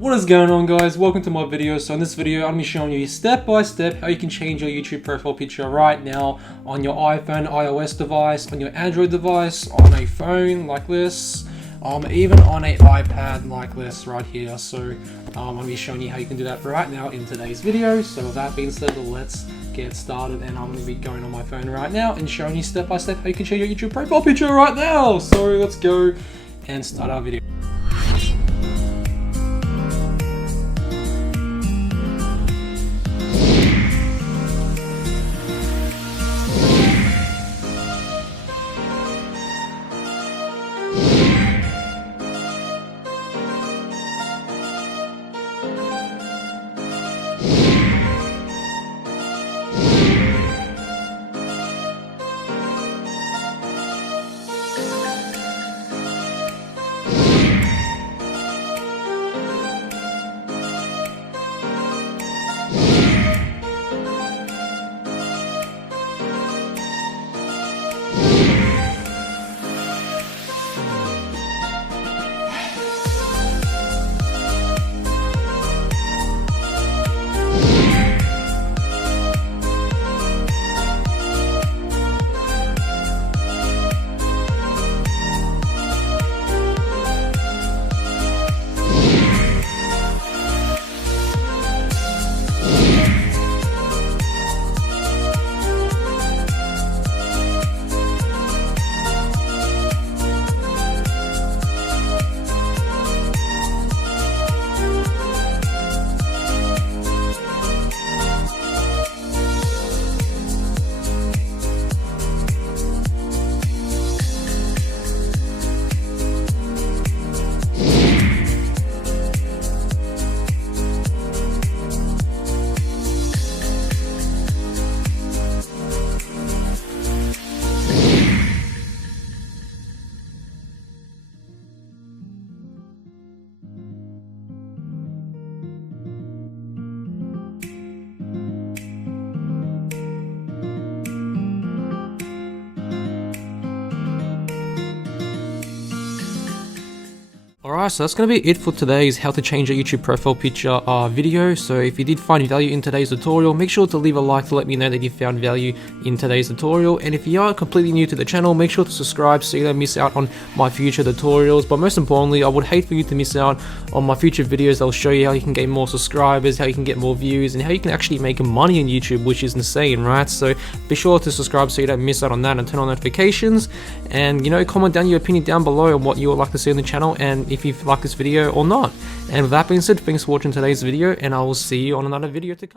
What is going on, guys? Welcome to my video. So in this video I'm going to be showing you step by step how you can change your YouTube profile picture right now on your iPhone, iOS device, on your Android device, on a phone like this, even on an iPad like this right here. So I'm going to be showing you how you can do that right now in today's video. So with that being said, let's get started, and I'm going to be going on my phone right now and showing you step by step how you can change your YouTube profile picture right now. So let's go and start our video. Alright, so that's going to be it for today's how to change your YouTube profile picture video. So if you did find value in today's tutorial, make sure to leave a like to let me know that you found value in today's tutorial. And if you are completely new to the channel, make sure to subscribe so you don't miss out on my future tutorials. But most importantly, I would hate for you to miss out on my future videos that will show you how you can gain more subscribers, how you can get more views, and how you can actually make money on YouTube, which is insane, right? So be sure to subscribe so you don't miss out on that, and turn on notifications. And comment down your opinion down below on what you would like to see on the channel, and if you like this video or not. And with that being said, thanks for watching today's video, and I will see you on another video to come.